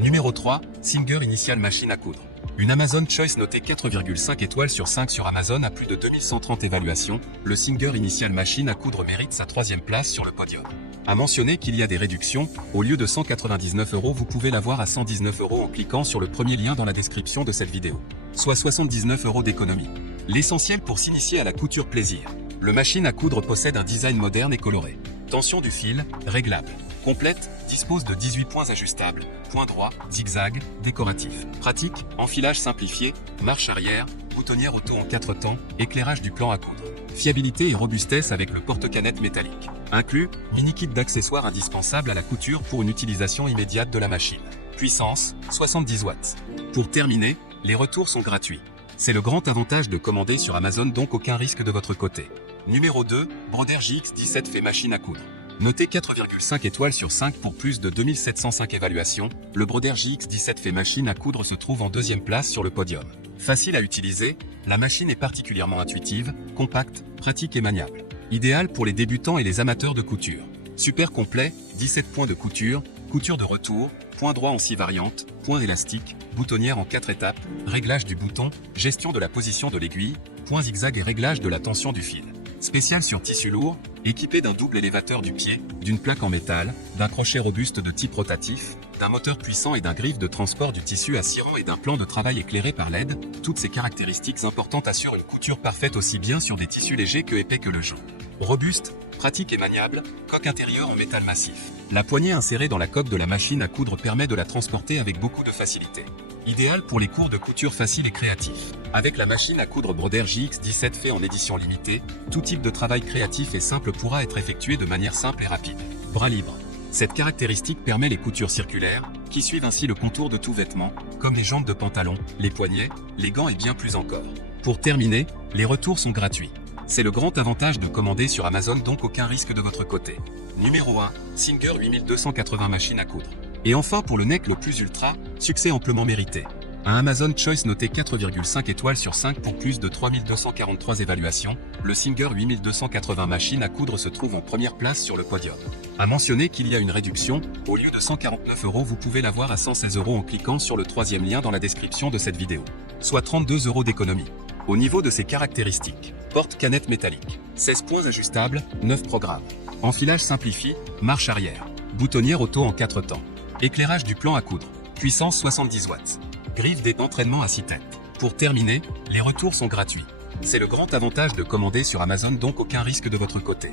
Numéro 3, Singer Initial Machine à coudre. Une Amazon Choice notée 4,5 étoiles sur 5 sur Amazon à plus de 2130 évaluations, le Singer Initial Machine à coudre mérite sa 3e place sur le podium. À mentionner qu'il y a des réductions, au lieu de 199 €, vous pouvez l'avoir à 119 € en cliquant sur le premier lien dans la description de cette vidéo. Soit 79 € d'économie. L'essentiel pour s'initier à la couture plaisir. Le machine à coudre possède un design moderne et coloré. Tension du fil, réglable. Complète, dispose de 18 points ajustables, point droit, zigzag, décoratif. Pratique, enfilage simplifié, marche arrière, boutonnière auto en 4 temps, éclairage du plan à coudre. Fiabilité et robustesse avec le porte-canette métallique. Inclus, mini kit d'accessoires indispensable à la couture pour une utilisation immédiate de la machine. Puissance, 70 watts. Pour terminer, les retours sont gratuits. C'est le grand avantage de commander sur Amazon, donc aucun risque de votre côté. Numéro 2, Broder JX17 fait machine à coudre. Noté 4,5 étoiles sur 5 pour plus de 2705 évaluations, le Broder JX17 fait machine à coudre se trouve en 2e place sur le podium. Facile à utiliser, la machine est particulièrement intuitive, compacte, pratique et maniable. Idéal pour les débutants et les amateurs de couture. Super complet, 17 points de couture, couture de retour, point droit en 6 variantes, point élastique, boutonnière en 4 étapes, réglage du bouton, gestion de la position de l'aiguille, point zigzag et réglage de la tension du fil. Spécial sur tissu lourd, équipé d'un double élévateur du pied, d'une plaque en métal, d'un crochet robuste de type rotatif, d'un moteur puissant et d'un griffe de transport du tissu à 6 rangs et d'un plan de travail éclairé par LED, toutes ces caractéristiques importantes assurent une couture parfaite aussi bien sur des tissus légers que épais que le jour. Robuste, pratique et maniable, coque intérieure en métal massif. La poignée insérée dans la coque de la machine à coudre permet de la transporter avec beaucoup de facilité. Idéal pour les cours de couture faciles et créatifs. Avec la machine à coudre Broder JX17 fait en édition limitée, tout type de travail créatif et simple pourra être effectué de manière simple et rapide. Bras libre. Cette caractéristique permet les coutures circulaires, qui suivent ainsi le contour de tout vêtement, comme les jambes de pantalon, les poignets, les gants et bien plus encore. Pour terminer, les retours sont gratuits. C'est le grand avantage de commander sur Amazon, donc aucun risque de votre côté. Numéro 1, Singer 8280 machine à coudre. Et enfin pour le neck le plus ultra, succès amplement mérité. Un Amazon Choice noté 4,5 étoiles sur 5 pour plus de 3243 évaluations, le Singer 8280 machine à coudre se trouve en première place sur le podium. À mentionner qu'il y a une réduction, au lieu de 149 €, vous pouvez l'avoir à 116 € en cliquant sur le 3e lien dans la description de cette vidéo. Soit 32 € d'économie. Au niveau de ses caractéristiques, porte-canette métallique, 16 points ajustables, 9 programmes. Enfilage simplifié, marche arrière, boutonnière auto en 4 temps. Éclairage du plan à coudre, puissance 70 watts. Griffe d'entraînement à 6 têtes. Pour terminer, les retours sont gratuits. C'est le grand avantage de commander sur Amazon, donc aucun risque de votre côté.